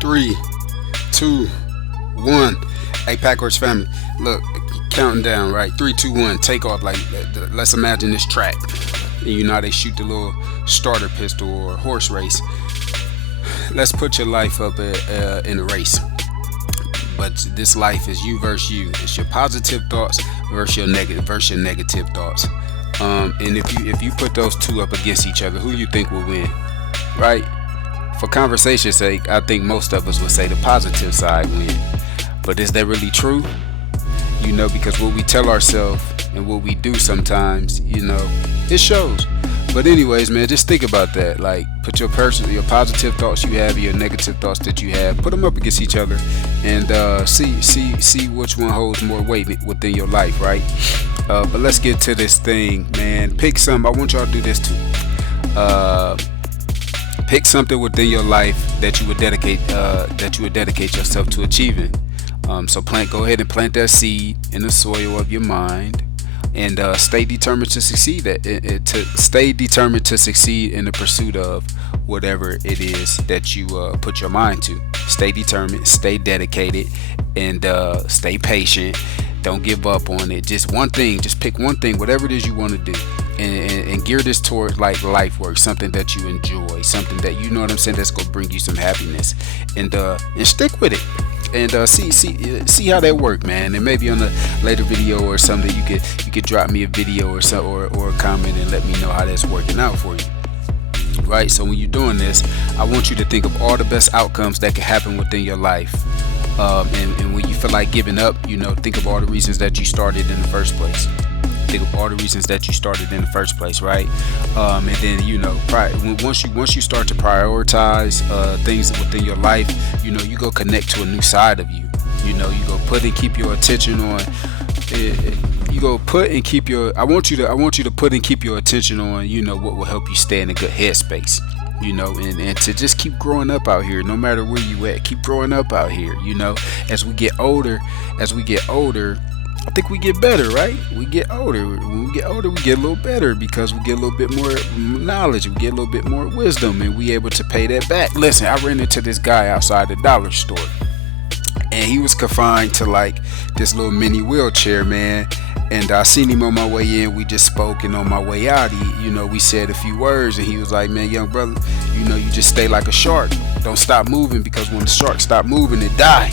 Three, two, one. Hey, Packhorse family, look, counting down, right? Three, two, one, take off. Like, let's imagine this track. And you know how they shoot the little starter pistol or horse race. Let's put your life up in a race. But this life is you versus you. It's your positive thoughts versus your negative thoughts. And if you put those two up against each other, who you think will win? Right? For conversation's sake, I think most of us would say the positive side win. But is that really true? You know, because what we tell ourselves and what we do sometimes, you know, it shows. But anyways, man, just think about that. Like, put your positive thoughts you have, your negative thoughts that you have, put them up against each other, and see which one holds more weight within your life, right? But let's get to this thing, man. Pick some. I want y'all to do this too. Pick something within your life that you would dedicate yourself to achieving. So go ahead and plant that seed in the soil of your mind. And stay determined to succeed to succeed in the pursuit of whatever it is that you put your mind to. Stay determined, stay dedicated, and stay patient. Don't give up on it. Just one thing, just pick one thing, whatever it is you want to do, and gear this towards like life work, something that you enjoy, something that you know what I'm saying that's gonna bring you some happiness, and stick with it. And see how that work, man. And maybe on a later video or something, you could drop me a video or a comment and let me know how that's working out for you. Right. So when you're doing this, I want you to think of all the best outcomes that can happen within your life. And when you feel like giving up, you know, think of all the reasons that you started in the first place. Think of all the reasons that you started in the first place, right? And then, you know, once you start to prioritize things within your life, you know, you go connect to a new side of you. You know, you go put and keep your attention on. I want you to put and keep your attention on, you know, what will help you stay in a good headspace. You know, and to just keep growing up out here, no matter where you at, keep growing up out here. You know, as we get older, I think we get better, right? We get older. When we get older, we get a little better because we get a little bit more knowledge. We get a little bit more wisdom, and we able to pay that back. Listen, I ran into this guy outside the dollar store, and he was confined to like this little mini wheelchair, man. And I seen him on my way in. We just spoke, and on my way out, we said a few words, and he was like, "Man, young brother, you know, you just stay like a shark. Don't stop moving because when the shark stop moving, it die."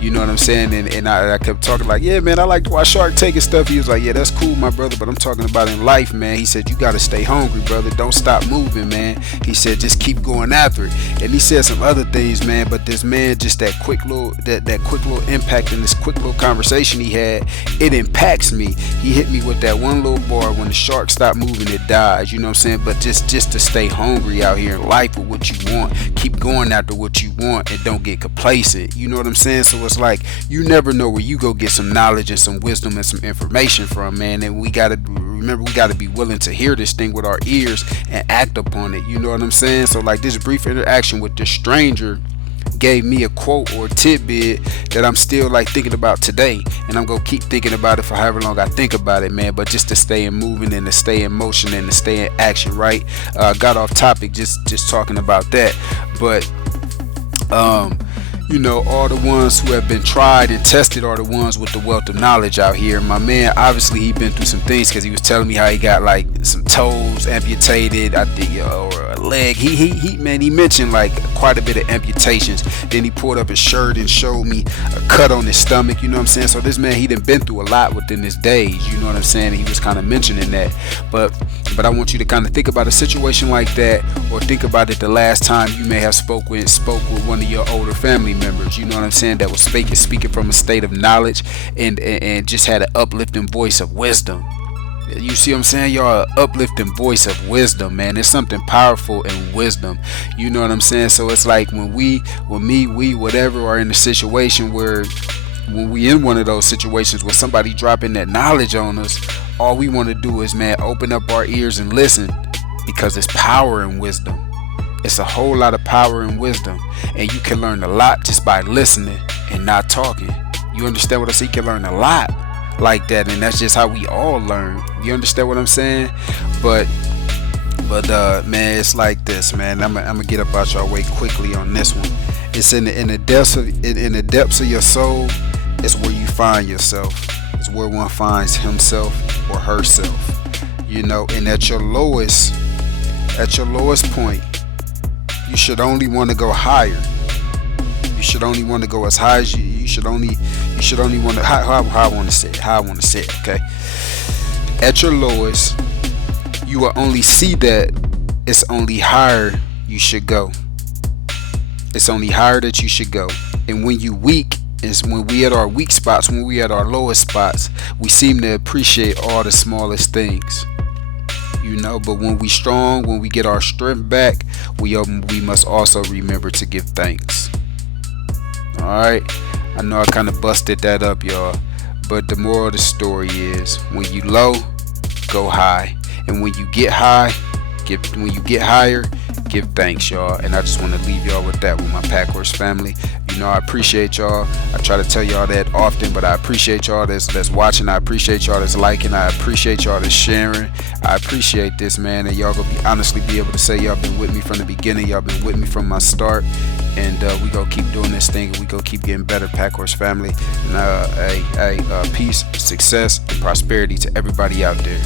You know what I'm saying? And I kept talking like, yeah, man, I like to watch Shark Tank and stuff. He was like, yeah, that's cool, my brother, but I'm talking about in life, man. He said, you got to stay hungry, brother. Don't stop moving, man. He said, just keep going after it. And he said some other things, man, but this man, just that quick little impact and this quick little conversation he had, it impacts me. He hit me with that one little bar, when the shark stop moving, it dies. You know what I'm saying? But just to stay hungry out here in life with what you want, keep going after what you want, and don't get complacent. You know what I'm saying? So it's like, you never know where you go get some knowledge and some wisdom and some information from, man. And we gotta be willing to hear this thing with our ears and act upon it. You know what I'm saying? So like, this brief interaction with this stranger gave me a quote or a tidbit that I'm still like thinking about today, and I'm gonna keep thinking about it for however long I think about it, man. But just to stay in moving and to stay in motion and to stay in action, right? Got off topic just talking about that, but you know, all the ones who have been tried and tested are the ones with the wealth of knowledge out here. My man, obviously he been through some things, because he was telling me how he got like some toes amputated, I think, or a leg. He mentioned like quite a bit of amputations. Then he pulled up his shirt and showed me a cut on his stomach. You know what I'm saying? So this man, he done been through a lot within his days. You know what I'm saying? He was kind of mentioning that, but I want you to kind of think about a situation like that, or think about it the last time you may have spoke with one of your older family members. You know what I'm saying? That was speaking from a state of knowledge and just had an uplifting voice of wisdom. You see what I'm saying? Y'all, an uplifting voice of wisdom, man. There's something powerful in wisdom. You know what I'm saying? So it's like when we whatever are in a situation where, when we in one of those situations where somebody dropping that knowledge on us, all we want to do is, man, open up our ears and listen, because there's power in wisdom. It's a whole lot of power in wisdom, and you can learn a lot just by listening and not talking. You understand what I say? You can learn a lot like that, and that's just how we all learn. You understand what I'm saying? But But man, it's like this, man. I'm gonna get up out y'all way quickly on this one. It's in the depths of in the depths of your soul. It's where you find yourself. It's where one finds himself or herself. You know, and at your lowest point, you should only want to go higher. You should only want to go as high as you should only want to how I want to say it, okay? At your lowest, you will only see that it's only higher you should go. It's only higher that you should go. And when you weak, is when we at our weak spots, when we at our lowest spots, we seem to appreciate all the smallest things. You know, but when we strong, when we get our strength back, we must also remember to give thanks. Alright? I know I kind of busted that up, y'all. But the moral of the story is, when you low, go high. And when you get high, when you get higher, give thanks, y'all. And I just want to leave y'all with that, with my Pack Horse family. You know, I appreciate y'all. I try to tell y'all that often, but I appreciate y'all that's watching. I appreciate y'all that's liking. I appreciate y'all that's sharing. I appreciate this, man. And y'all gonna honestly be able to say y'all been with me from the beginning. Y'all been with me from my start. And we gonna keep doing this thing, and we gonna keep getting better, Pack Horse family. And peace, success, and prosperity to everybody out there.